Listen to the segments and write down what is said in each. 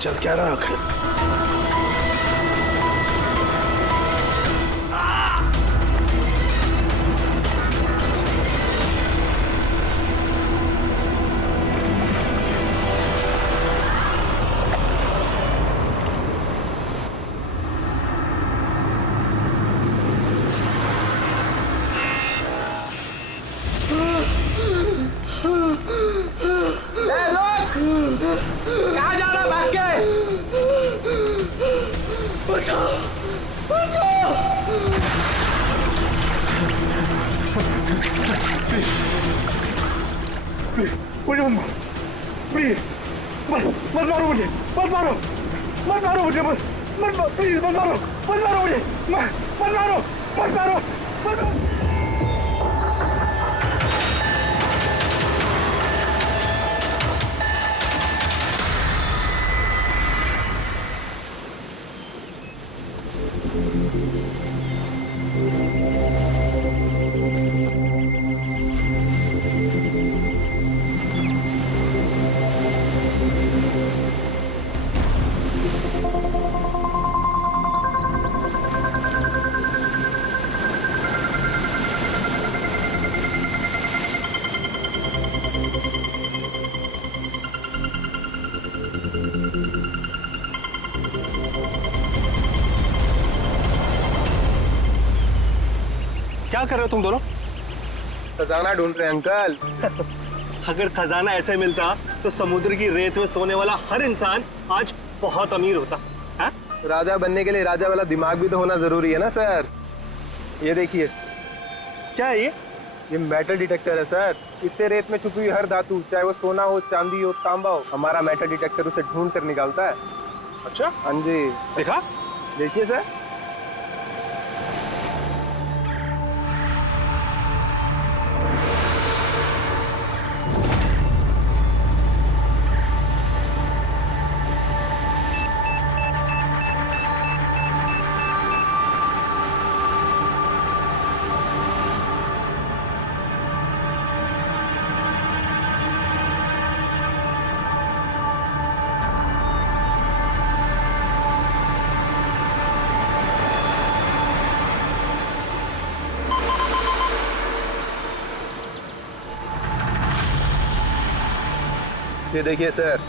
चल क्या रहा आखिर? कहाँ जा रहा भाग के? बचाओ बचाओ! मुझे मत मारो, प्लीज मत मारो मुझे, मत मारो मुझे, मत प्लीज मत मारो मुझे, मत मारो। क्या कर रहे हो तुम दोनों? खजाना ढूंढ रहे हैं अंकल। अगर खजाना ऐसे मिलता तो समुद्र की रेत में सोने वाला हर इंसान आज बहुत अमीर होता है? राजा बनने के लिए राजा वाला दिमाग भी तो होना जरूरी है ना सर। ये देखिए, क्या है ये मेटल डिटेक्टर है सर। इससे रेत में छुपी हुई हर धातु, चाहे वो सोना हो, चांदी हो, तांबा हो, हमारा मेटल डिटेक्टर उसे ढूंढ कर निकालता है। अच्छा, हाँ जी, देखा? देखिए सर। ये देखिए सर,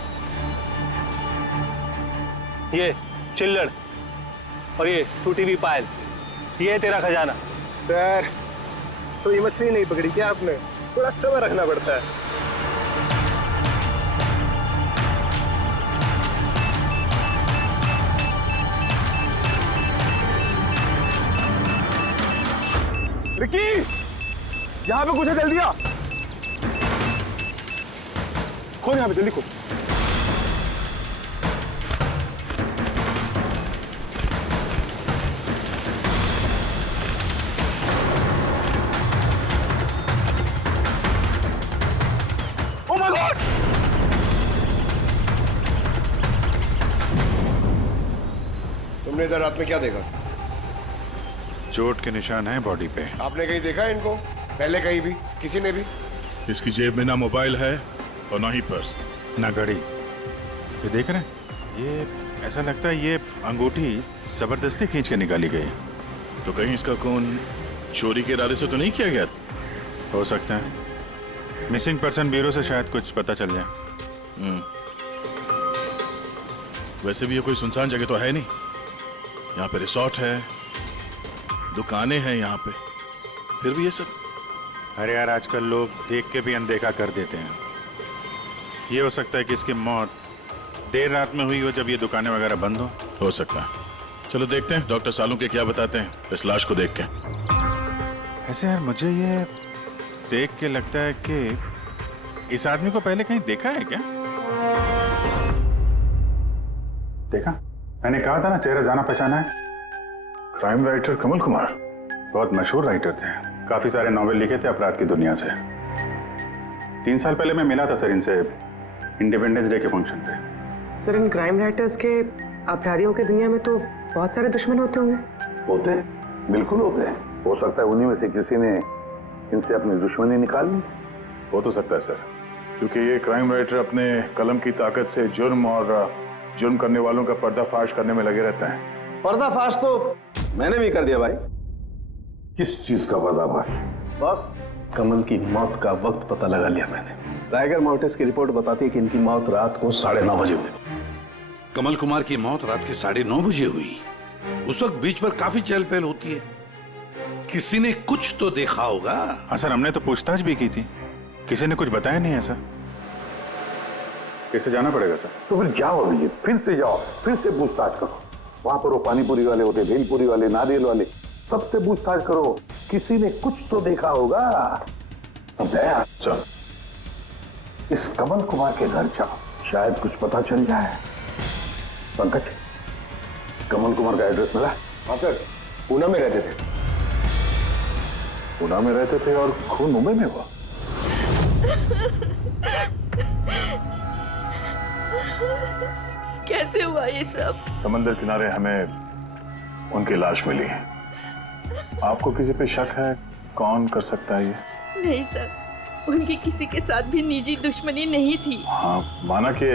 ये चिल्लड़ और ये टूटी हुई पायल, ये है तेरा खजाना। सर तो ये मछली नहीं पकड़ी क्या आपने? थोड़ा सब्र रखना पड़ता है। रिकी, यहाँ पे कुछ है, जल्दी आ। खोल यहाँ पे, जल्दी खोल। Oh my God! तुमने इधर रात में क्या देखा? चोट के निशान हैं बॉडी पे। आपने कहीं देखा है इनको पहले? कहीं भी किसी ने भी? इसकी जेब में ना मोबाइल है और ना ही पर्स, ना घड़ी। ये देख रहे हैं? ये ऐसा लगता है ये अंगूठी जबरदस्ती खींच के निकाली गई। तो कहीं इसका खून चोरी के इरादे से तो नहीं किया गया? हो सकता है। मिसिंग पर्सन ब्यूरो से शायद कुछ पता चल जाए। वैसे भी ये कोई सुनसान जगह तो है नहीं। यहाँ पे रिसोर्ट है, दुकानें हैं यहाँ पे, फिर भी ये सब। अरे यार, आजकल लोग देख के भी अनदेखा कर देते हैं। ये हो सकता है कि इसकी मौत देर रात में हुई हो, जब ये दुकानें वगैरह बंद हो सकता है। चलो देखते हैं डॉक्टर सालू के क्या बताते हैं इस लाश को देख के। ऐसे यार, मुझे ये देख के लगता है कि इस आदमी को पहले कहीं देखा है क्या? देखा? मैंने कहा था ना, चेहरा जाना पहचाना है। क्राइम राइटर कमल कुमार बहुत मशहूर राइटर थे, काफी सारे नॉवेल लिखे थे अपराध की दुनिया से। 3 साल पहले मैं मिला था सर इनसे इंडिपेंडेंस डे के फंक्शन पे। सर, इन क्राइम राइटर्स के अपराधियों की दुनिया में तो बहुत सारे दुश्मन होते होंगे। होते हैं, बिल्कुल होते हैं। हो सकता है उन्हीं में से किसी ने इनसे अपनी दुश्मनी निकाल ली। हो तो सकता है सर, क्योंकि ये क्राइम राइटर अपने कलम की ताकत से जुर्म और जुर्म करने वालों का पर्दाफाश करने में लगे रहते हैं। पर्दाफाश तो मैंने भी कर दिया भाई। किस चीज का पर्दाफाश? बस कमल की मौत का वक्त पता लगा लिया मैंने। रायगर मोर्टिस की रिपोर्ट बताती है कि इनकी मौत रात को 9:30 बजे हुई। कमल कुमार की मौत रात के 9:30 बजे हुई। उस वक्त बीच पर काफी चहल पहल होती है। किसी ने कुछ तो देखा होगा। हाँ सर, हमने तो पूछताछ भी की थी, किसी ने कुछ बताया नहीं है सर। कैसे जाना पड़ेगा सर? तो फिर जाओ अभी, फिर से जाओ, फिर से पूछताछ करो। वहां पर वो पानीपुरी वाले होते, भेलपुरी वाले, नारियल वाले, सबसे पूछताछ करो। किसी ने कुछ तो देखा होगा। अब दया सर, इस कमल कुमार के घर जाओ, शायद कुछ पता चल जाए। पंकज, कमल कुमार का एड्रेस मिला? हाँ सर, पूना में रहते थे। पुणे में रहते थे और खून मुंबई में हुआ। कैसे हुआ ये सब? समंदर किनारे हमें उनकी लाश मिली है। आपको किसी पे शक है? कौन कर सकता है ये? नहीं सर, उनकी किसी के साथ भी निजी दुश्मनी नहीं थी। हाँ, माना कि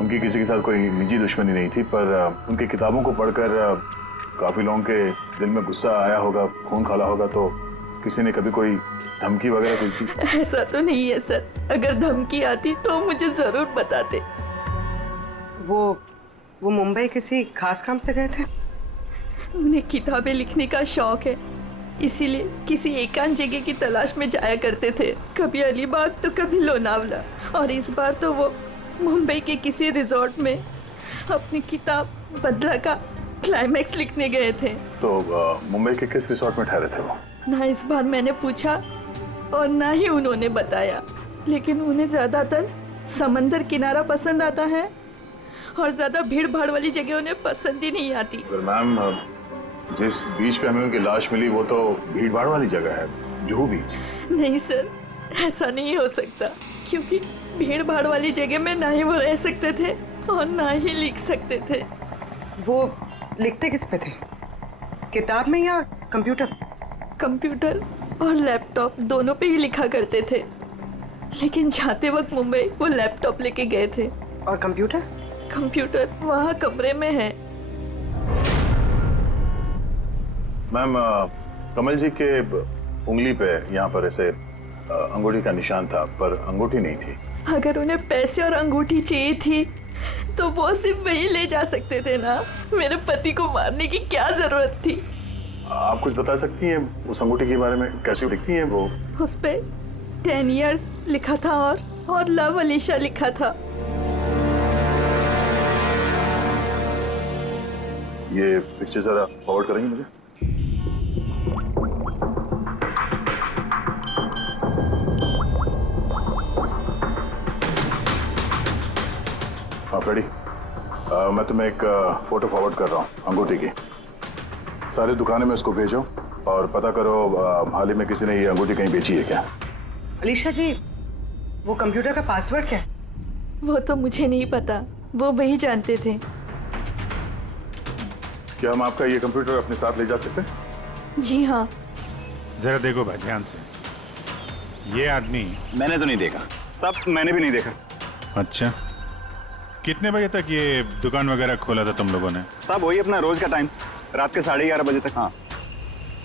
उनकी किसी के साथ कोई निजी दुश्मनी नहीं थी, पर उनकी किताबों को पढ़कर काफी लोगों के दिल में गुस्सा आया होगा, खून खाला होगा, तो किसी ने कभी कोई धमकी वगैरह कुछ दी? ऐसा तो नहीं है सर, अगर धमकी आती तो मुझे जरूर बताते। वो मुंबई किसी खास काम से गए थे? उन्हें किताबें लिखने का शौक है, इसीलिए किसी एकांत जगह की तलाश में जाया करते थे। कभी अलीबाग तो कभी लोनावला, और इस बार तो वो मुंबई के किसी रिजॉर्ट में अपनी किताब बदला का क्लाइमैक्स लिखने गए थे। तो मुंबई के किस रिसोर्ट में ठहरे थे वो? ना इस बार मैंने पूछा और ना ही उन्होंने बताया, लेकिन उन्हें ज्यादातर समंदर किनारा पसंद आता है और ज्यादा भीड़ भाड़ वाली जगह उन्हें पसंद ही नहीं आती। मैम, जिस बीच पे हमें उनकी लाश मिली वो तो भीड़ भाड़ वाली जगह है, जुहू बीच। नहीं सर, ऐसा नहीं हो सकता, क्योंकि भीड़ भाड़ वाली जगह में ना ही वो रह सकते थे और ना ही लिख सकते थे। वो लिखते किस पे थे? किताब में या कंप्यूटर? कंप्यूटर और लैपटॉप दोनों पे ही लिखा करते थे, लेकिन जाते वक्त मुंबई वो लैपटॉप लेके गए थे। और कंप्यूटर? कंप्यूटर वहाँ कमरे में है। मैम, कमल जी के उंगली पे यहाँ पर ऐसे अंगूठी का निशान था, पर अंगूठी नहीं थी। अगर उन्हें पैसे और अंगूठी चाहिए थी तो वो सिर्फ वही ले जा सकते थे ना। मेरे पति को मारने की क्या जरूरत थी? आप कुछ बता सकती हैं उस अंगूठी के बारे में? कैसी दिखती है वो? उस पे 10 years लिखा था और लव अलीशा लिखा था। ये पिक्चर जरा फॉरवर्ड करेंगे मुझे? हाँ फ्रेडी, मैं तुम्हें एक फोटो फॉरवर्ड कर रहा हूँ अंगूठी की। सारी दुकानों में उसको भेजो और पता करो हाल ही में किसी ने ये अंगूठी कहीं बेची है क्या। अलीशा जी, वो कंप्यूटर का पासवर्ड क्या है? वो तो मुझे नहीं पता, वो वही जानते थे। क्या हम आपका ये कंप्यूटर अपने साथ ले जा सकते हैं? जी हाँ। जरा देखो भाई ध्यान से, ये आदमी। मैंने तो नहीं देखा साहब, मैंने भी नहीं देखा। अच्छा, कितने बजे तक ये दुकान वगैरह खोला था तुम लोगों ने? साहब वही अपना रोज का टाइम, रात के 11:30 बजे तक। हाँ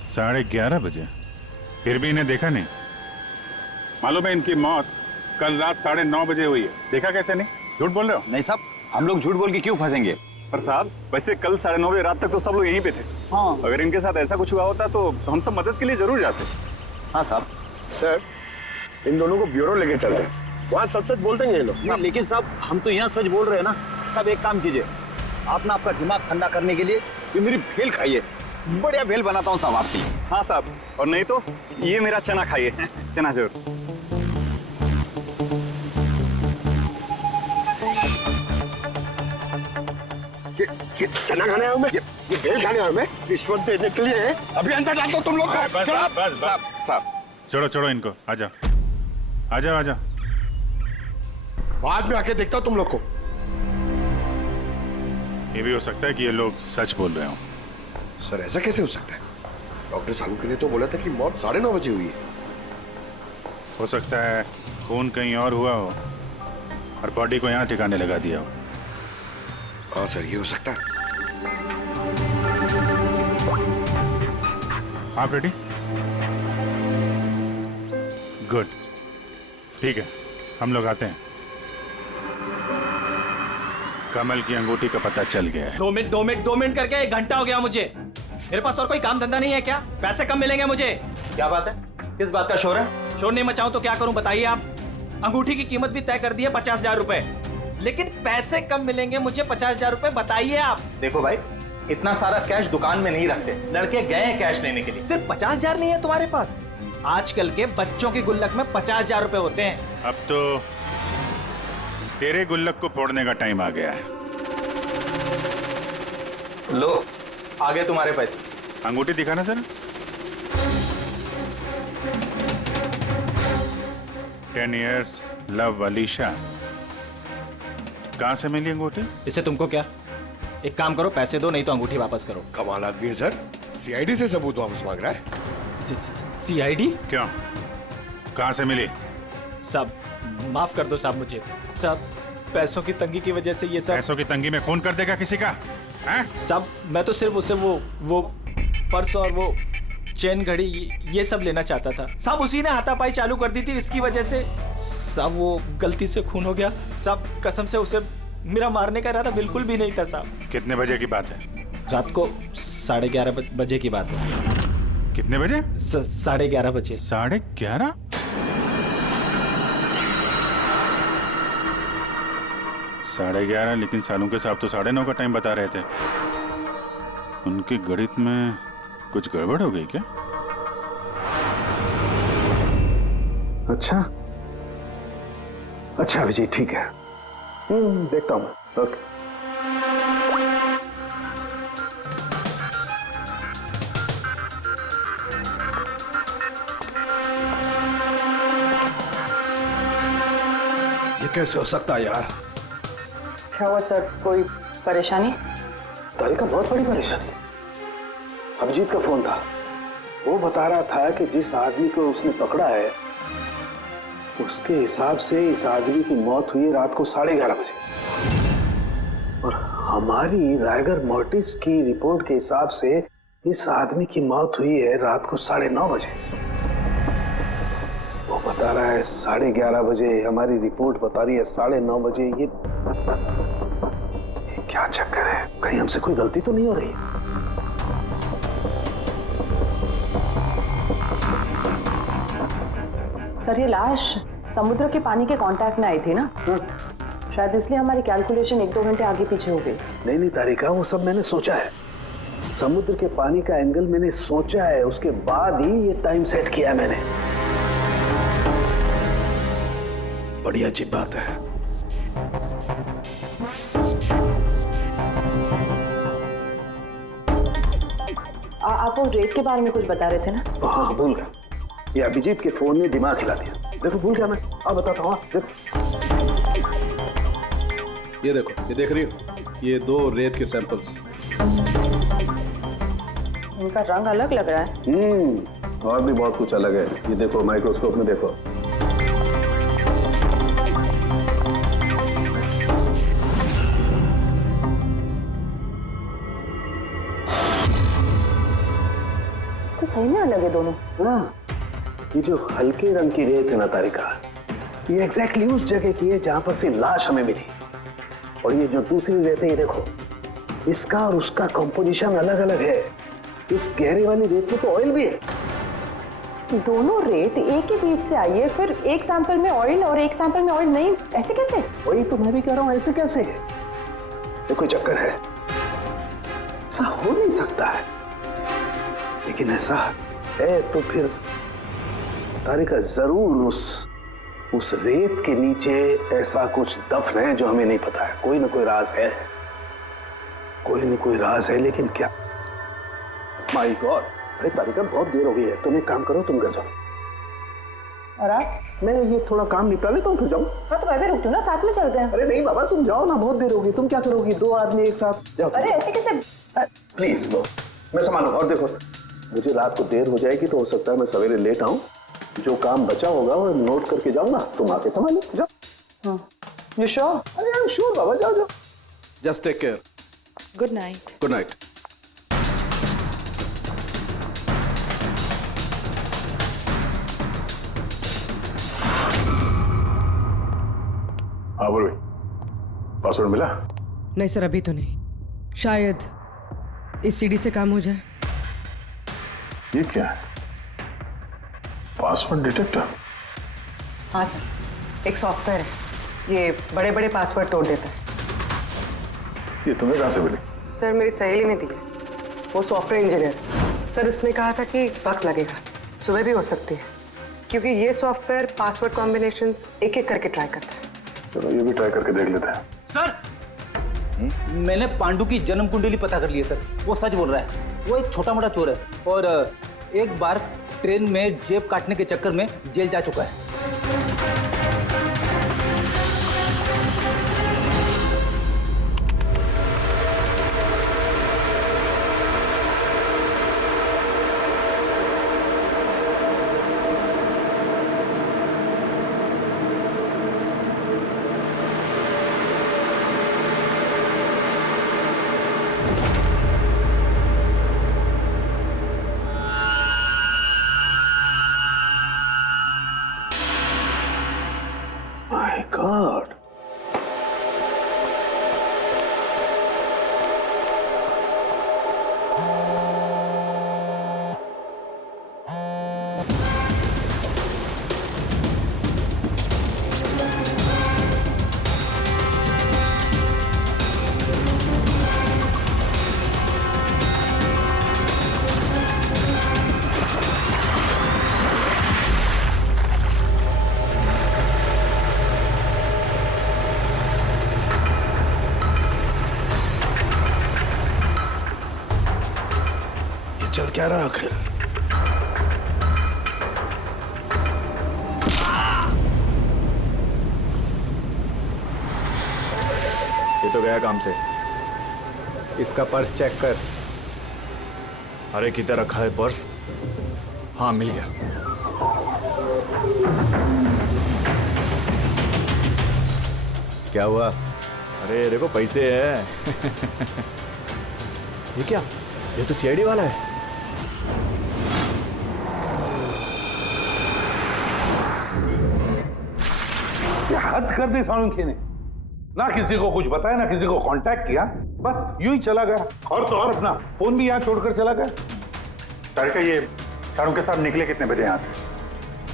11:30 बजे? फिर भी इन्हें देखा नहीं? मालूम है इनकी मौत कल रात 9:30 बजे हुई है, देखा कैसे नहीं? झूठ बोल रहे हो? नहीं साहब, हम लोग झूठ बोल के क्यों फंसेंगे? पर साहब वैसे कल 9:30 बजे रात तक तो सब लोग यहीं पे थे। हाँ, अगर इनके साथ ऐसा कुछ हुआ होता तो हम सब मदद के लिए जरूर जाते। हाँ साहब। सर, इन दोनों को ब्यूरो लेके चलते हैं, वहाँ सच सच बोल देंगे ये लोग। लेकिन साहब हम तो यहाँ सच बोल रहे हैं ना। साहब एक काम कीजिए, आप ना आपका दिमाग ठंडा करने के लिए ये मेरी भेल खाइए, बढ़िया भेल बनाता हूँ साहब आपके लिए। हाँ साहब, और नहीं तो ये मेरा चना खाइए, चना जरूर। ये चना खाने आया हूँ मैं, ये भेल खाने आया हूँ मैं, रिश्वत देने के लिए। अभी अंदर डाल दो तुम लोग। साहब छोड़ो इनको, आ जाओ। बाद में आके देखता हूँ तुम लोग को। ये भी हो सकता है कि ये लोग सच बोल रहे हो। सर ऐसा कैसे हो सकता है? डॉक्टर सालुंके ने तो बोला था कि मौत 9:30 बजे हुई है। हो सकता है खून कहीं और हुआ हो और बॉडी को यहाँ ठिकाने लगा दिया हो। हाँ सर, ये हो सकता है। आप रेडी? गुड, ठीक है, हम लोग आते हैं। कमल की अंगूठी का पता चल गया है। 2 मिनट करके 1 घंटा हो गया मुझे। मेरे पास और कोई काम धंधा नहीं है क्या? पैसे कम मिलेंगे मुझे। क्या बात है? किस बात का शोर है? शोर नहीं मचाऊं तो क्या करूं बताइए आप? अंगूठी की कीमत भी तय कर दी है 50,000 रुपए, लेकिन पैसे कम मिलेंगे मुझे 50,000 रुपए। बताइए आप। देखो भाई, इतना सारा कैश दुकान में नहीं रखते, लड़के गए हैं कैश लेने के लिए। सिर्फ 50,000 नहीं है तुम्हारे पास? आजकल के बच्चों की गुल्लक में 50,000 रुपए होते हैं। अब तो तेरे गुल्लक को फोड़ने का टाइम आ गया है। लो, आगे तुम्हारे पैसे। अंगूठी दिखाना सर। 10 years love Alisha. कहाँ से मिली अंगूठी? इससे तुमको क्या? एक काम करो, पैसे दो, नहीं तो अंगूठी वापस करो। कमाल आदमी है सर, सीआईडी से सबूत वापस मांग रहा है। सीआईडी? क्यों, कहाँ से मिली? साहब माफ कर दो साहब मुझे। साहब पैसों की तंगी की वजह से ये सब। पैसों की तंगी में खून कर देगा किसी का? साहब मैं तो सिर्फ उसे वो पर्स और वो चेन घड़ी ये सब लेना चाहता था साहब। उसी ने हाथापाई चालू कर दी थी, इसकी वजह से साहब वो गलती से खून हो गया साहब। कसम से उसे मेरा मारने का इरादा बिल्कुल भी नहीं था साहब। कितने बजे की बात है? रात को 11:30 बजे की बात है। कितने बजे? 11:30 बजे। 11:30? साढ़े 11, लेकिन सालों के साहब तो 9:30 का टाइम बता रहे थे। उनकी गणित में कुछ गड़बड़ हो गई क्या? अच्छा विजय, ठीक है, देखता हूँ मैं। ओके। ये कैसे हो सकता है यार? क्या हुआ सर, कोई परेशानी? तारिका, बहुत बड़ी परेशानी। अभिजीत का फोन था, वो बता रहा था कि जिस आदमी को उसने पकड़ा है उसके हिसाब से इस आदमी की मौत हुई रात को 11:30 बजे, और हमारी रायगर मोर्टिस की रिपोर्ट के हिसाब से इस आदमी की मौत हुई है रात को 9:30 बजे। वो बता रहा है 11:30 बजे, हमारी रिपोर्ट बता रही है 9:30 बजे। ये क्या चक्कर है? कहीं हमसे कोई गलती तो नहीं हो रही? सर ये लाश समुद्र के पानी के कांटेक्ट में आई थी ना, शायद इसलिए हमारी कैलकुलेशन 1-2 घंटे आगे पीछे हो गई। नहीं तारिका, वो सब मैंने सोचा है। समुद्र के पानी का एंगल मैंने सोचा है, उसके बाद ही ये टाइम सेट किया है मैंने। बड़ी अजीब बात है। आप वो रेत के बारे में कुछ बता रहे थे ना? हाँ, भूल गया। ये अभिजीत के फोन ने दिमाग हिला दिया। देखो, भूल गया मैं। अब बताता हूँ। देखो, ये देखो, ये देख रही हो, ये 2 रेत के सैंपल्स। इनका रंग अलग लग रहा है। और भी बहुत कुछ अलग है। ये देखो, माइक्रोस्कोप में देखो। तो सही में अलग है दोनों। हाँ, ये जो हल्के रंग की रेत है ना तारिका, ये एग्जैक्टली उस जगह की है जहां पर से लाश हमें मिली। और ये जो दूसरी रेत है, ये देखो, इसका और उसका कंपोजिशन अलग अलग है। इस गहरे वाली रेत में तो ऑयल भी है। दोनों रेत एक ही बीज से आई है, फिर एक सैंपल में ऑयल और एक सैंपल में ऑयल नहीं, ऐसे कैसे? वही तो मैं भी कह रहा हूं, ऐसे कैसे है? ये कोई चक्कर है? ऐसा हो नहीं सकता है। लेकिन ऐसा है तो फिर तारिका जरूर उस रेत के नीचे ऐसा कुछ दफन है जो हमें नहीं पता है। कोई ना कोई राज है, कोई ना कोई राज है, लेकिन क्या? My God! अरे तारिका, बहुत देर हो गई है। तुम एक काम करो, तुम घर जाओ। और आप? मैं ये थोड़ा काम निपटा लेता हूँ, फिर जाऊँ। हाँ तो मैं भी रुक दूँ ना, साथ में चलते हैं। अरे नहीं बाबा, तुम जाओ ना, बहुत देर होगी। तुम क्या करोगी? 2 आदमी एक साथ जाओ। अरे ऐसे कैसे? प्लीज लो, मैं संभालूं। और देखो, मुझे रात को देर हो जाएगी तो हो सकता है मैं सवेरे लेट आऊं। जो काम बचा होगा वो नोट करके जाऊंगा, तुम आके संभालो। जाओ। You sure? अरे आई एम श्योर बाबा, जाओ जाओ just take care. Good night. Good night. हाँ बोलो, पासवर्ड मिला? नहीं सर, अभी तो नहीं। शायद इस सीडी से काम हो जाए। ये क्या है? Password detector? हाँ सर, एक सॉफ्टवेयर है, ये बड़े बड़े पासवर्ड तोड़ देता है। ये तुम्हें कहाँ से मिली? सर मेरी सहेली ने दी है, वो सॉफ्टवेयर इंजीनियर। सर इसने कहा था कि वक्त लगेगा, सुबह भी हो सकती है, क्योंकि ये सॉफ्टवेयर पासवर्ड कॉम्बिनेशंस एक एक करके ट्राई करता है। चलो ये भी ट्राई करके देख लेते हैं। सर मैंने पांडु की जन्म कुंडली पता कर ली है सर। वो सच बोल रहा है, वो एक छोटा मोटा चोर है और एक बार ट्रेन में जेब काटने के चक्कर में जेल जा चुका है। My God. चल क्या रहा आखिर? ये तो गया काम से। इसका पर्स चेक कर। अरे किधर रखा है पर्स? हाँ मिल गया। क्या हुआ? अरे देखो पैसे हैं। ये क्या? ये तो सीआईडी वाला है। हद कर दी सालुंखे ने, ना किसी को कुछ बताया ना किसी को कांटेक्ट किया, बस यूं ही चला गया। और तो और अपना फोन भी यहाँ छोड़कर चला गया। तारिका ये सालुंखे साहब निकले कितने बजे यहाँ से?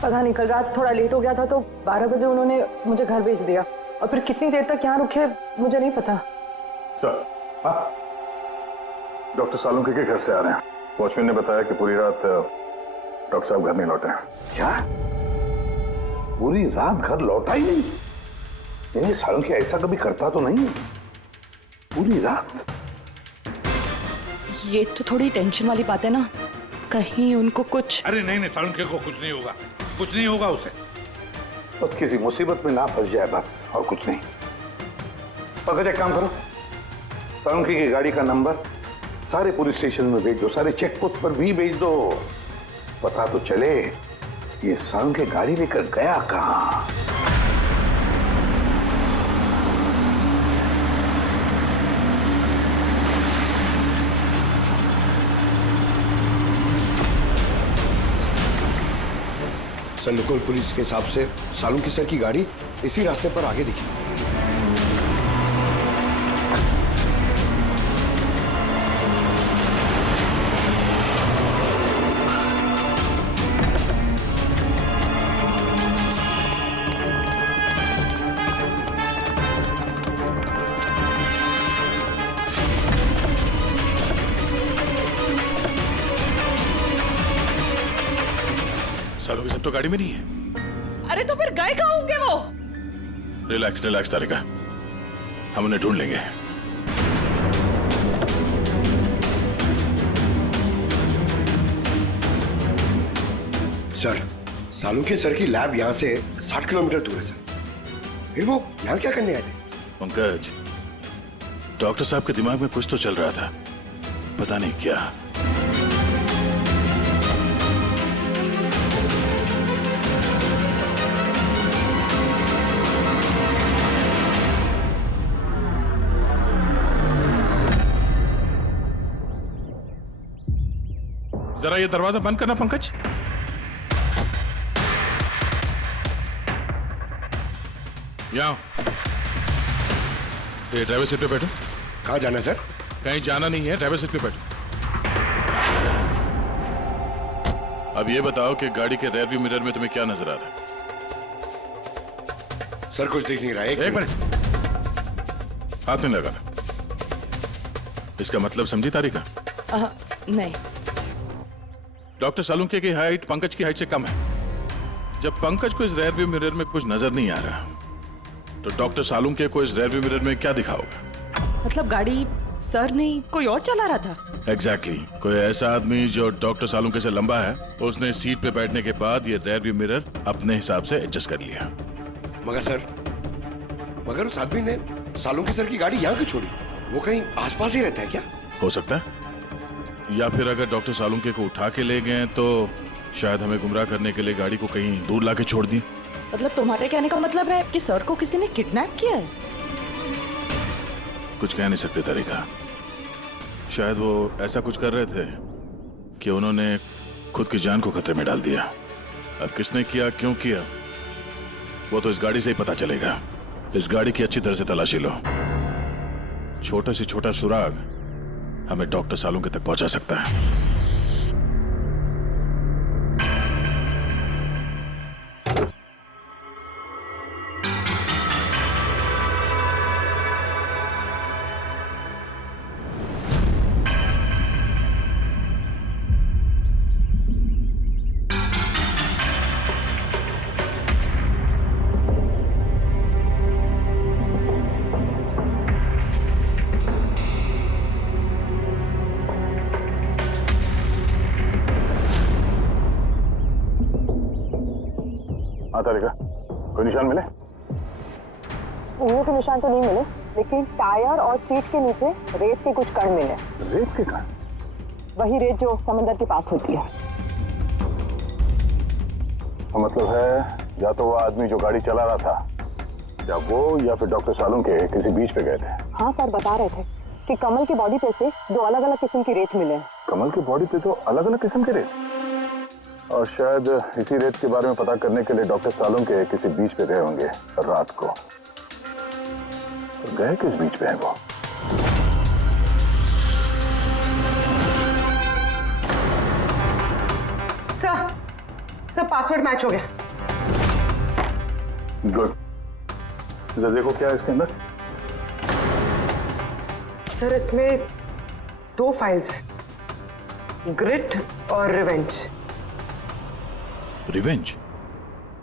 पता नहीं, कल रात थोड़ा लेट हो गया था तो 12 बजे उन्होंने मुझे घर भेज दिया, और फिर कितनी देर तक यहाँ रुके मुझे नहीं पता। चल, हाँ डॉक्टर सालुंखे के घर से आ रहे हैं। वॉचमैन ने बताया कि पूरी रात डॉक्टर साहब घर नहीं लौटे हैं। क्या? पूरी रात घर लौटा ही नहीं? यानी सालुंखे ऐसा कभी करता तो नहीं? पूरी रात? ये तो थोड़ी टेंशन वाली बात है ना, कहीं उनको कुछ। अरे नहीं नहीं, सालुंखे को कुछ नहीं होगा, कुछ नहीं होगा उसे। बस किसी मुसीबत में ना फंस जाए, बस और कुछ नहीं। पकड़, एक काम करो, सालुंखे की गाड़ी का नंबर सारे पुलिस स्टेशन में भेज दो, सारे चेक पोस्ट पर भी भेज दो। पता तो चले ये सालुंखे गाड़ी लेकर गया कहां। सर लोकल पुलिस के हिसाब से सालुंखे सर की गाड़ी इसी रास्ते पर आगे दिखी। सालों के सब तो गाड़ी में नहीं है। अरे तो फिर गए कहाँ होंगे वो? रिलैक्स रिलैक्स तारिका, हम उन्हें ढूंढ लेंगे। सर सालुंखे सर की लैब यहाँ से 60 किलोमीटर दूर है सर। फिर वो यहाँ क्या करने आए थे? पंकज, डॉक्टर साहब के दिमाग में कुछ तो चल रहा था, पता नहीं क्या। जरा ये दरवाजा बंद करना पंकज। यहाँ ये ड्राइवर सीट पे बैठो। कहाँ जाना है सर? कहीं जाना नहीं है, ड्राइवर सीट पे बैठो। अब ये बताओ कि गाड़ी के रेयर व्यू मिरर में तुम्हें क्या नजर आ रहा है? सर कुछ दिख नहीं रहा है। एक मिनट, हाथ में लगाना। इसका मतलब समझी तारिका? नहीं। डॉक्टर सालुंके की हाइट पंकज की हाइट से कम है। जब पंकज को इस रेयर व्यू मिरर में कुछ नजर नहीं आ रहा तो डॉक्टर सालुंके को इस रेयर व्यू मिरर में क्या दिखाओगे? मतलब गाड़ी सर नहीं कोई और चला रहा था? एग्जैक्टली कोई ऐसा आदमी जो डॉक्टर सालुंके से लंबा है, उसने सीट पे बैठने के बाद ये रेयर व्यू मिरर अपने हिसाब से एडजस्ट कर लिया। मगर उस आदमी ने सालुंके सर की गाड़ी यहाँ क्यों छोड़ी? वो कहीं आसपास ही रहता है क्या? हो सकता है, या फिर अगर डॉक्टर सालुंके को उठा के ले गए तो शायद हमें गुमराह करने के लिए गाड़ी को कहीं दूर लाके छोड़ दी। मतलब तुम्हारे कहने का मतलब है कि सर को किसी ने किडनैप किया है? कुछ कह नहीं सकते तरीका। शायद वो ऐसा कुछ कर रहे थे कि उन्होंने खुद की जान को खतरे में डाल दिया। अब किसने किया, क्यों किया, वो तो इस गाड़ी से ही पता चलेगा। इस गाड़ी की अच्छी तरह से तलाशी लो। छोटा से छोटा सुराग हमें डॉक्टर सालुंके तक पहुंचा सकता है। तारिका, कोई निशान मिले? उंगलियों के निशान तो नहीं मिले, लेकिन टायर और सीट के नीचे रेत के कुछ कण मिले। रेत के कण? वही रेत जो समंदर के पास होती है। तो मतलब है या तो वो आदमी जो गाड़ी चला रहा था, या वो या फिर डॉक्टर सालुंके किसी बीच पे गए थे। हाँ सर, बता रहे थे कि कमल की बॉडी पे से 2 अलग-अलग किस्म की रेत मिले। कमल की बॉडी पे तो अलग अलग किस्म के रेत, और शायद इसी रेत के बारे में पता करने के लिए डॉक्टर सालुंके किसी बीच पे गए होंगे रात को। तो गए किस बीच पे हैं वो? सर पासवर्ड मैच हो गया। गुड। इधर देखो क्या है इसके अंदर। सर इसमें 2 फाइल्स हैं, ग्रिट और रिवेंज। रिवेंज,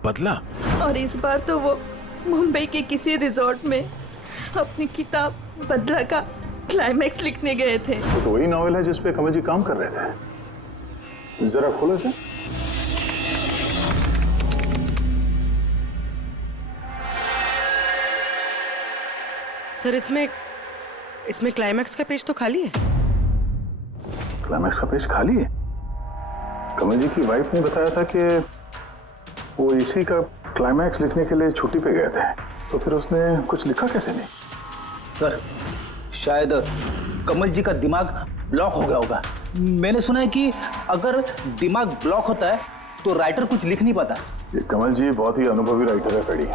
बदला। और इस बार तो वो मुंबई के किसी रिजॉर्ट में अपनी किताब बदला का क्लाइमैक्स लिखने गए थे। तो वही नॉवेल है जिसपे कमल जी काम कर रहे थे। जरा खोलो इसे। सर इसमें क्लाइमैक्स का पेज तो खाली है। क्लाइमैक्स का पेज खाली है? कमल जी की वाइफ ने बताया था कि वो इसी का क्लाइमैक्स लिखने के लिए छुट्टी पे गए थे, तो फिर उसने कुछ लिखा कैसे नहीं? सर शायद कमल जी का दिमाग ब्लॉक हो गया होगा। मैंने सुना है कि अगर दिमाग ब्लॉक होता है तो राइटर कुछ लिख नहीं पाता। ये कमल जी बहुत ही अनुभवी राइटर है फ्रेडी।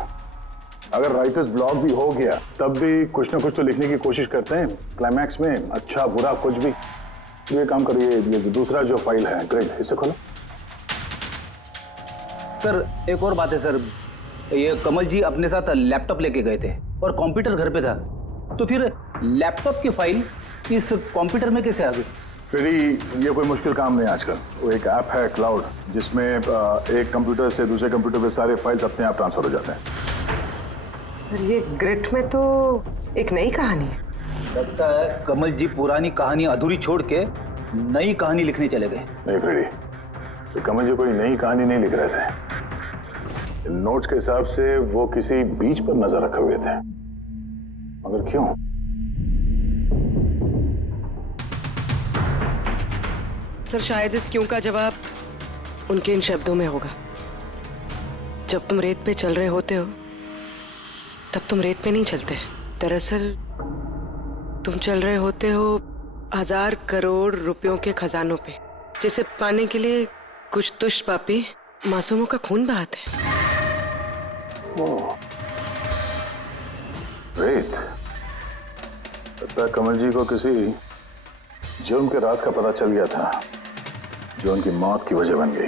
अगर राइटर्स ब्लॉक भी हो गया तब भी कुछ ना कुछ तो लिखने की कोशिश करते हैं क्लाइमैक्स में, अच्छा बुरा कुछ भी। ये काम करिए, ये दूसरा जो फाइल है ग्रेट, इसे खोलो। सर एक और बात है सर, ये कमल जी अपने साथ लैपटॉप लेके गए थे और कंप्यूटर घर पे था, तो फिर लैपटॉप की फाइल इस कंप्यूटर में कैसे आ गई? फ्रेडी, ये कोई मुश्किल काम नहीं आजकल। वो एक ऐप है क्लाउड, जिसमें एक कंप्यूटर से दूसरे कंप्यूटर पे सारे फाइल्स अपने आप ट्रांसफर हो जाते हैं। सर ये ग्रिट में तो एक नई कहानी है। लगता है कमल जी पुरानी कहानी अधूरी छोड़ के नई कहानी लिखने चले गए। नहीं फ्रेडी, तो कमल जी कोई नई कहानी नहीं लिख रहे थे। नोट्स के हिसाब से वो किसी बीच पर नजर रखे हुए थे, मगर क्यों? सर शायद इस क्यों का जवाब उनके इन शब्दों में होगा। जब तुम रेत पे चल रहे होते हो तब तुम रेत पे नहीं चलते। दरअसल तुम चल रहे होते हो 1000 करोड़ रुपयों के खजानों पे, जिसे पाने के लिए कुछ दुष्ट पापी मासूमों का खून बहाते हैं। रेत, लगता है कमल जी को किसी जुर्म के राज का पता चल गया था जो उनकी मौत की वजह बन गई।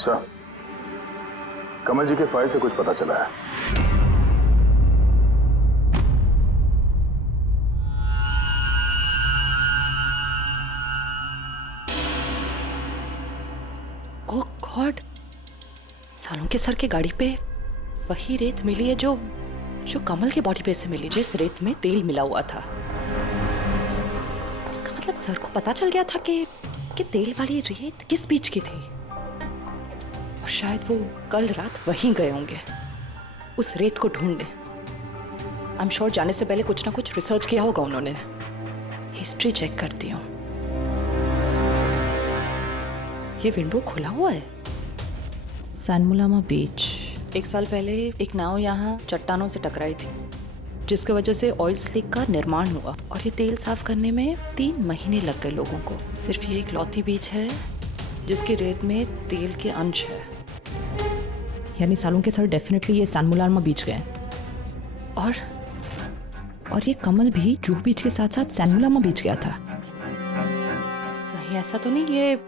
सर, कमल जी के फाइल से कुछ पता चला है। ओह गॉड, सालों के सर के गाड़ी पे वही रेत मिली है जो कमल के बॉडी पे से मिली, जिस रेत में तेल मिला हुआ था। इसका मतलब सर को पता चल गया था कि तेल वाली रेत किस बीच की थी, और शायद वो कल रात वहीं गए होंगे उस रेत को ढूंढने। आई एम श्योर जाने से पहले कुछ ना कुछ रिसर्च किया होगा उन्होंने। हिस्ट्री चेक करती हूँ। ये विंडो खुला हुआ है। सैनमुलामा बीच। 1 साल पहले एक नाव यहाँ चट्टानों से टकराई थी, जिसकी वजह से ऑयल स्लिक का निर्माण हुआ, और ये तेल साफ करने में 3 महीने लग गए लोगों को। सिर्फ ये एक लौती बीच है जिसकी रेत में तेल के अंश है। यानी सालों के सर डेफिनेटली ये सैनमुलामा बीच गए। और ये कमल भी जूहू बीच के साथ साथ सैनमुलामा बीच गया था। नहीं ऐसा तो नहीं ये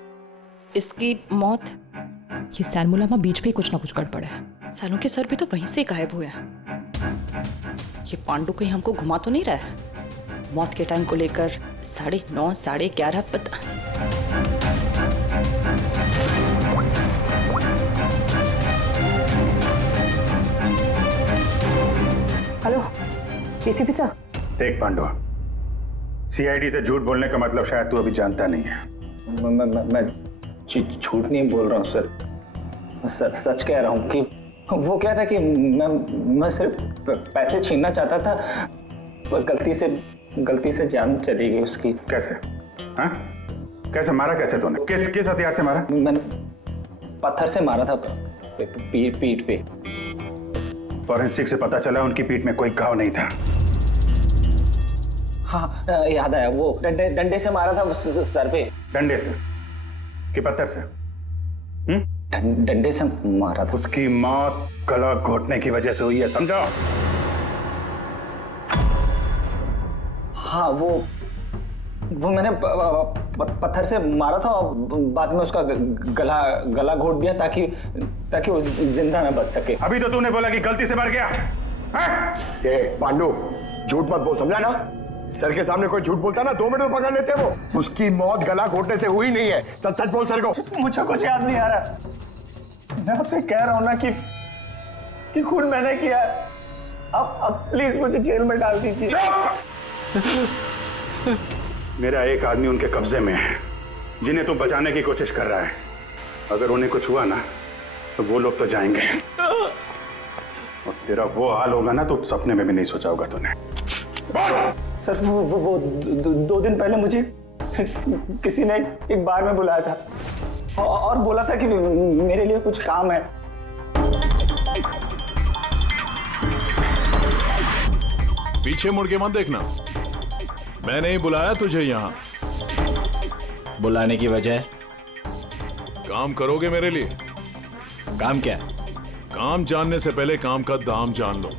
इसकी मौत, ये सैनमुलामा बीच पे कुछ ना कुछ गड़बड़ है। सालों के सर भी तो वहीं से गायब हुए हैं। ये पांडु कहीं हमको घुमा तो नहीं रहा है? मौत के टाइम को लेकर 9:30 11:30 पता। Hello ACP sir. देख पांडु, सीआईडी से झूठ बोलने का मतलब शायद तू अभी जानता नहीं है। मैं झूठ नहीं बोल रहा हूँ सर, सच कह रहा हूँ कि वो क्या था कि मैं सिर्फ पैसे छीनना चाहता था, पर गलती से जान चली गई उसकी। कैसे? हाँ? कैसे मारा? कैसे तूने? किस हथियार से मारा? मैंने पत्थर से मारा था पीठ पे। फॉरेंसिक से पता चला उनकी पीठ में कोई घाव नहीं था। हाँ याद आया, वो डंडे से मारा था सर पे। डंडे से कि पत्थर से? डंडे से मारा था। उसकी मौत गला घोटने की वजह से हुई है, समझो? हाँ वो मैंने पत्थर से मारा था और बाद में उसका गला घोट दिया ताकि वो जिंदा ना बच सके। अभी तो तूने बोला कि गलती से मर गया। ये पांडु, झूठ मत बोल, समझा ना? सर के सामने कोई झूठ बोलता ना 2 मिनट में पकड़ लेते हैं वो। उसकी मौत गला घोटने से हुई नहीं है। सच सच बोल सर को। मुझे कुछ याद नहीं आ रहा। मैं आपसे कह रहा हूं ना कि खून मैंने किया। अब प्लीज मुझे जेल में डाल दीजिए। मेरा एक आदमी उनके कब्जे में है जिन्हें तू बचाने की कोशिश कर रहा है। अगर उन्हें कुछ हुआ ना तो वो लोग तो जाएंगे, और तेरा वो हाल होगा ना तो सपने में भी नहीं सोचा होगा तूने। सर वो 2 दिन पहले मुझे किसी ने एक बार में बुलाया था और बोला था कि मेरे लिए कुछ काम है। पीछे मुड़ के मत देखना, मैंने ही बुलाया तुझे यहाँ। बुलाने की वजह? काम करोगे मेरे लिए? काम क्या? काम जानने से पहले काम का दाम जान लो।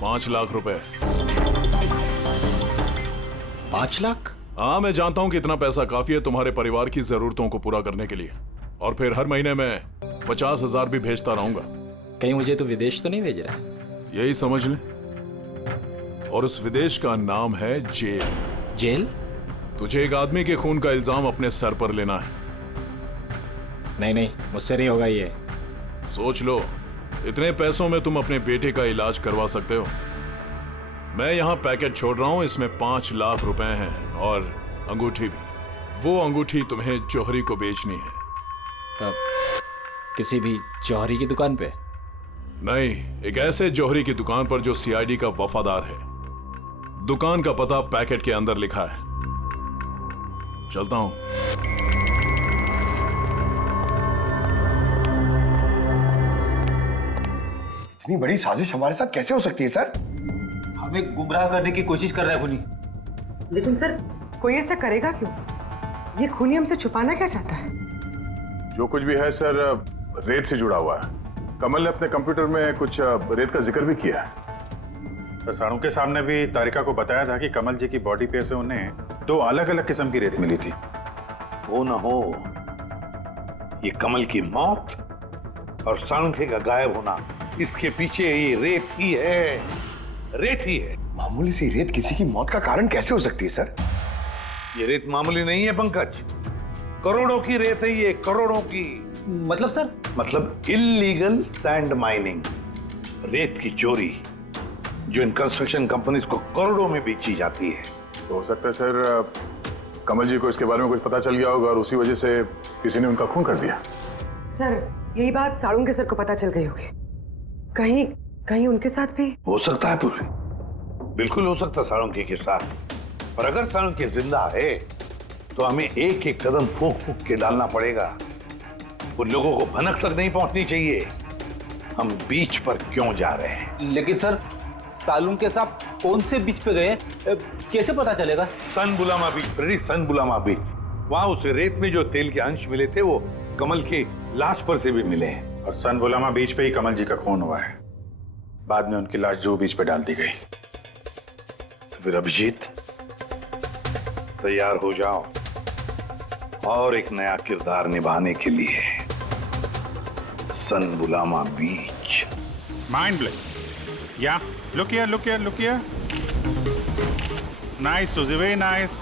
5 लाख रुपए। 5 लाख? हाँ, मैं जानता हूँ कि इतना पैसा काफी है तुम्हारे परिवार की जरूरतों को पूरा करने के लिए, और फिर हर महीने में 50,000 भी भेजता रहूंगा। कहीं मुझे तो विदेश तो नहीं भेज रहा? यही समझ ले, और उस विदेश का नाम है जेल। जेल? तुझे एक आदमी के खून का इल्जाम अपने सर पर लेना है। नहीं, मुझसे नहीं होगा ये। सोच लो, इतने पैसों में तुम अपने बेटे का इलाज करवा सकते हो। मैं यहाँ पैकेट छोड़ रहा हूँ, इसमें 5 लाख रुपए हैं और अंगूठी भी। वो अंगूठी तुम्हें जौहरी को बेचनी है। किसी भी जौहरी की दुकान पे? नहीं, एक ऐसे जौहरी की दुकान पर जो सीआईडी का वफादार है। दुकान का पता पैकेट के अंदर लिखा है। चलता हूं। इतनी बड़ी साजिश हमारे साथ कैसे हो सकती है सर? हमें गुमराह करने की कोशिश कर रहा है खूनी। लेकिन सर कोई ऐसा करेगा क्यों? ये खूनी हमसे छुपाना क्या चाहता है? जो कुछ भी है सर रेत से जुड़ा हुआ है। कमल ने अपने कंप्यूटर में कुछ रेत का जिक्र भी किया है। सर साड़ू के सामने भी तारिका को बताया था कि कमल जी की बॉडी पे से उन्हें 2 अलग अलग किस्म की रेत मिली थी। हो ना हो, ये कमल की मौत और सांखे का गायब होना, इसके पीछे ये रेत ही है, रेत ही है। मामूली सी रेत किसी की मौत का कारण कैसे हो सकती है सर? ये रेत मामूली नहीं है पंकज, करोड़ों की रेत है ये, करोड़ों की। मतलब सर? मतलब इलीगल सैंड माइनिंग, रेत की चोरी, जो इन कंस्ट्रक्शन कंपनीज को करोड़ों में बेची जाती है। तो हो सकता है सर कमल जी को इसके बारे में कुछ पता चल गया होगा और उसी वजह से किसी ने उनका खून कर दिया। सर यही बात साड़ू के सर को पता चल गई होगी। कहीं कहीं उनके साथ भी हो सकता है पूरी, बिल्कुल हो सकता है साळुंखे के साथ। और अगर साळुंखे जिंदा है तो हमें एक एक कदम फूंक फूंक के डालना पड़ेगा। उन लोगों को भनक तक नहीं पहुंचनी चाहिए हम बीच पर क्यों जा रहे हैं। लेकिन सर साळुंखे साहब कौन से बीच पे गए, कैसे पता चलेगा? सन बुलामा बीच, सन बुलामा बीच, वहां उस रेत में जो तेल के अंश मिले थे वो कमल की लाश पर से भी मिले हैं। और सन बुलामा बीच पे ही कमल जी का खून हुआ है। बाद में उनकी लाश जो बीच पे डाल दी गई। तो फिर अभिजीत तैयार हो जाओ और एक नया किरदार निभाने के लिए सन बुलामा बीच। Mind blowing. या look here. Nice, Suzy, very nice.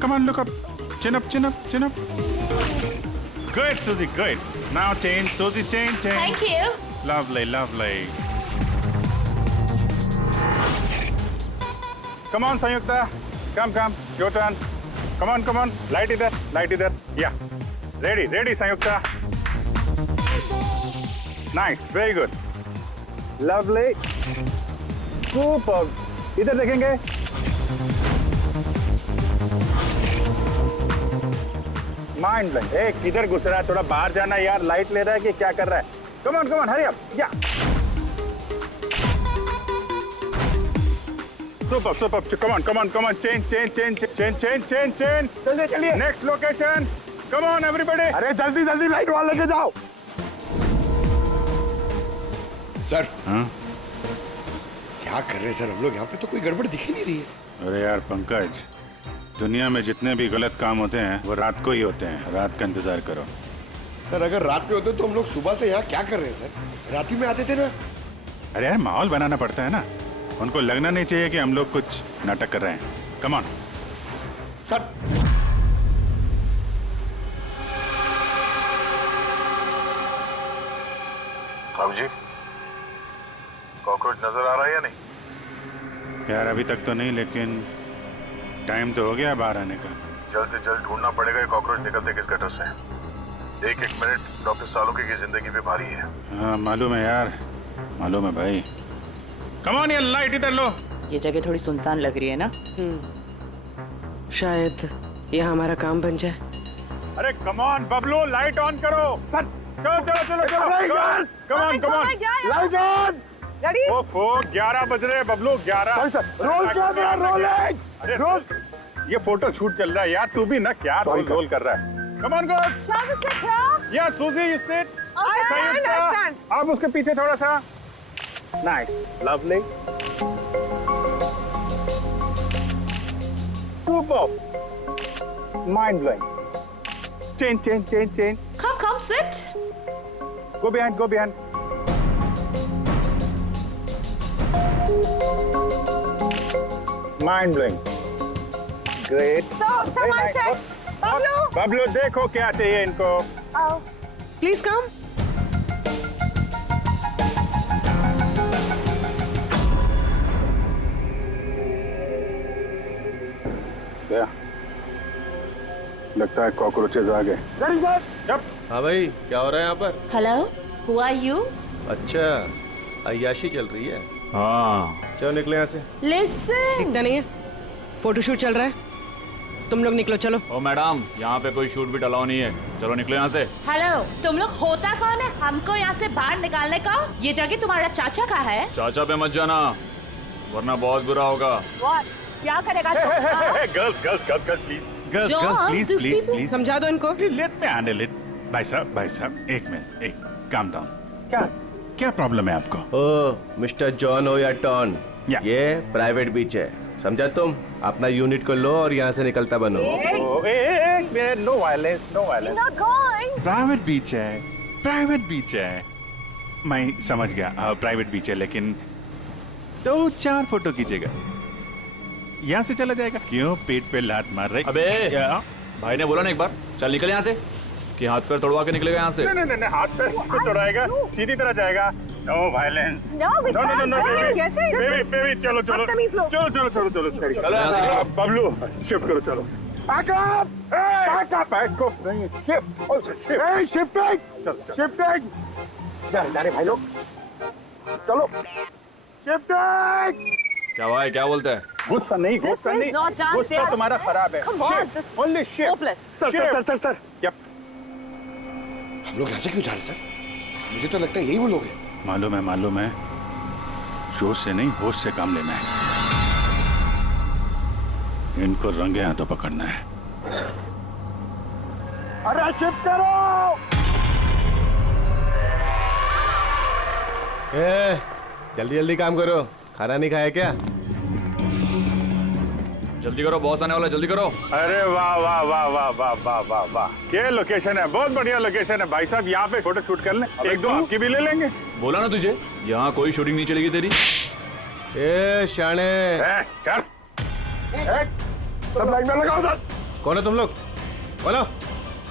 Come on, look up. Chin up. Good, Suzy, good. Now change, Suzy, change. Thank you. Lovely. Come on, Sanyukta. Come. Your turn. Come on. Light either. Yeah. Ready, Sanyukta. Nice, very good. Lovely. Super. इधर देखेंगे। Mind blowing. एक किधर घुस रहा है, थोड़ा बाहर जाना यार, लाइट ले रहा है कि क्या कर रहा है? Come on hurry up. या सुपर कम ऑन चेंज जल्दी चलिए next location. Come on everybody. अरे जल्दी लाइट वाले लेके जाओ सर। हाँ क्या कर रहे हैं सर हम लोग यहाँ पे? तो कोई गड़बड़ दिख ही नहीं रही है। अरे यार पंकज, दुनिया में जितने भी गलत काम होते हैं वो रात को ही होते हैं। रात का इंतजार करो। सर अगर रात में होते तो हम लोग सुबह से यहाँ क्या कर रहे हैं सर? रात ही में आते थे ना। अरे यार माहौल बनाना पड़ता है ना, उनको लगना नहीं चाहिए कि हम लोग कुछ नाटक कर रहे हैं। Come on sir. अब जी कॉकरोच नजर आ रहा है या नहीं? यार अभी तक तो नहीं, लेकिन टाइम तो हो गया बाहर आने का। जल्द से जल्द ढूंढना पड़ेगा ये कॉकरोच निकलते किस गटर से। एक मिनट डॉक्टर साळुंखे की जिंदगी पे भारी है। हाँ मालूम है यार, मालूम है भाई। कम ऑन, ये लाइट इधर लो। ये जगह थोड़ी सुनसान लग रही है ना? शायद यहाँ हमारा काम बन जाए। अरे come on Bablu, light on करो। चलो कम ऑन लाइट ऑन। ओफो 11 बज रहे बबलू, 11। Roll camera rolling. अरे रोल, ये फोटो शूट चल रहा है यार, तू भी ना क्या रोल कर रहा है। Come on good. या सूजी यू सिट। संयुक्ता आप उसके पीछे थोड़ा सा। Nice, lovely, super, mind blowing. Change. Come, sit. Go behind. Mind blowing. Great. Very nice. Bablu देखो क्या चाहिए इनको। Please come. लगता है कॉकरोचेज आ गए। हाँ भाई, क्या हो रहा है यहाँ पर? Hello, who are you? अच्छा, अय्याशी चल रही है। हाँ चलो निकले यहाँ से। Listen. दिखता नहीं है, फोटोशूट चल रहा है। तुम लोग निकलो, चलो। ओ मैडम, यहाँ पे कोई शूट भी अलाउ नहीं है, चलो निकलो यहाँ से। हेलो, तुम लोग होता कौन है हमको यहाँ से बाहर निकालने का? ये जगह तुम्हारा चाचा का है। चाचा पे मत जाना, वरना बहुत बुरा होगा। क्या करेगा? प्लीज समझा दो इनको। Let me handle it. भाई साहब एक मिनट, एक काम डाउन। क्या प्रॉब्लम है आपको? ओ मिस्टर जॉन हो या टॉन, ये प्राइवेट बीच है, समझा तुम? अपना यूनिट को लो और यहाँ से निकलता बनो। No violence, no violence. Private beach है, मैं समझ गया, प्राइवेट बीच है, लेकिन 2-4 फोटो कीजिएगा, यहाँ से चला जाएगा। क्यों पेट पे लात मार रहे? अबे भाई ने बोला ना एक बार, चल निकल यहाँ से, कि हाथ पैर तोड़वा के निकलेगा यहाँ से। नहीं, हाथ पैर क्यों तोड़ाएगा, सीधी तरह जाएगा। नो वायलेंस, नो बेबी, चलो यहाँ से। बबलू शिफ्ट करो, चलो। अरे भाई लोग चलो, क्या भाई, क्या बोलते हैं? गुस्सा नहीं, गुस्सा तुम्हारा खराब है। Only shift. सर। हम लोग ऐसे क्यों जा रहे सर? मुझे तो लगता है यही वो लोग हैं। मालूम है, जोश से नहीं होश से काम लेना है, इनको रंगे हाथों पकड़ना है। अरे शिफ्ट करो। जल्दी काम करो, खाना नहीं खाया क्या? जल्दी करो, बॉस आने वाला, जल्दी करो। अरे वाह, ये लोकेशन है, बहुत बढ़िया लोकेशन है भाई साहब। यहाँ पे फोटो शूट कर लें, एक दो आपकी भी ले लेंगे। बोला ना तुझे, यहाँ कोई शूटिंग नहीं चलेगी तेरी। ए शाने, चल सब लाइन में लगाओ उधर। कौन है तुम लोग? बोलो।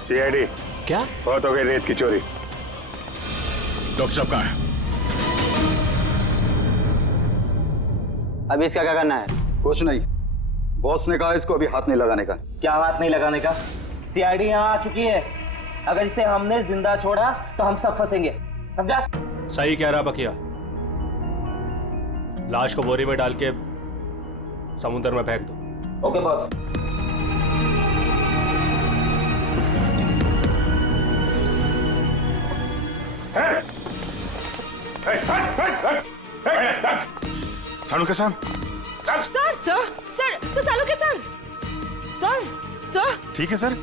सीआईडी। क्या? बहुत हो गई रेत की चोरी। डॉक्टर साहब कहाँ है? अभी इसका क्या करना है? कुछ नहीं, बॉस ने कहा इसको अभी हाथ नहीं लगाने का। क्या हाथ नहीं लगाने का? सीआईडी यहाँ आ चुकी है, अगर इसे हमने जिंदा छोड़ा तो हम सब फंसेंगे, समझा? सही कह रहा बकिया, लाश को बोरी में डाल के समुद्र में फेंक दो। Okay boss. सालुके साहब। Sir Saluke sir. ठीक है सर।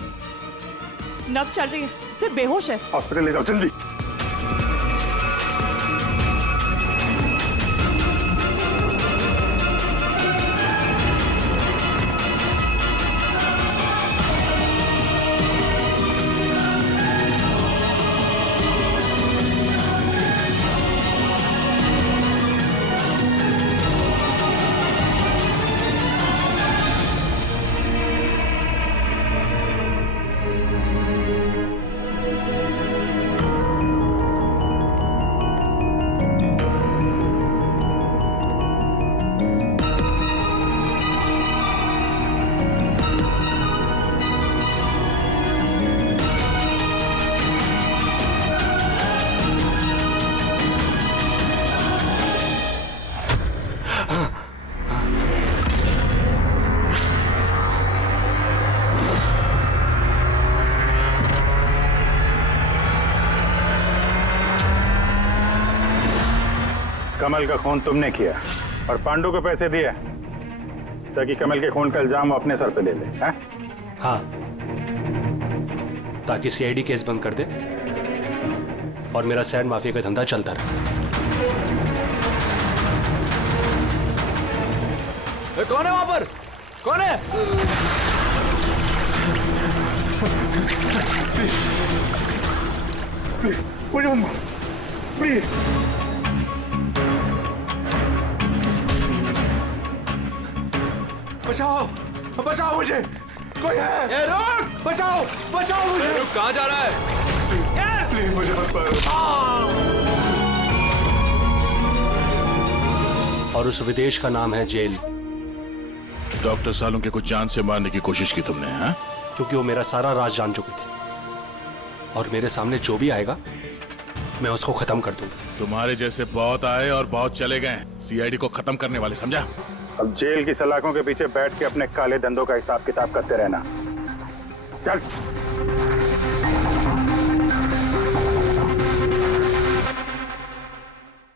नब्ज चल रही है, सिर्फ बेहोश है। हॉस्पिटल ले जाओ जल्दी। कमल का खून तुमने किया और पांडु को पैसे दिए ताकि कमल के खून का इल्जाम वो अपने सर पे ले ले, हैं? हाँ, ताकि सीआईडी केस बंद कर दे और मेरा सैंड माफिया का धंधा चलता रहे। कौन है वहां पर? कौन है? प्लीज बचाओ मुझे, कोई है? रुक! बचाओ मुझे। रुक, कहाँ जा रहा है? प्लीज मुझे मत मारो। और उस विदेश का नाम है जेल। डॉक्टर सालुके को जान से मारने की कोशिश की तुमने, हाँ? क्योंकि वो मेरा सारा राज जान चुके थे और मेरे सामने जो भी आएगा मैं उसको खत्म कर दूंगा। तुम्हारे जैसे बहुत आए और बहुत चले गए, सीआईडी को खत्म करने वाले, समझा? अब जेल की सलाखों के पीछे बैठ के अपने काले धंधों का हिसाब किताब करते रहना। चल।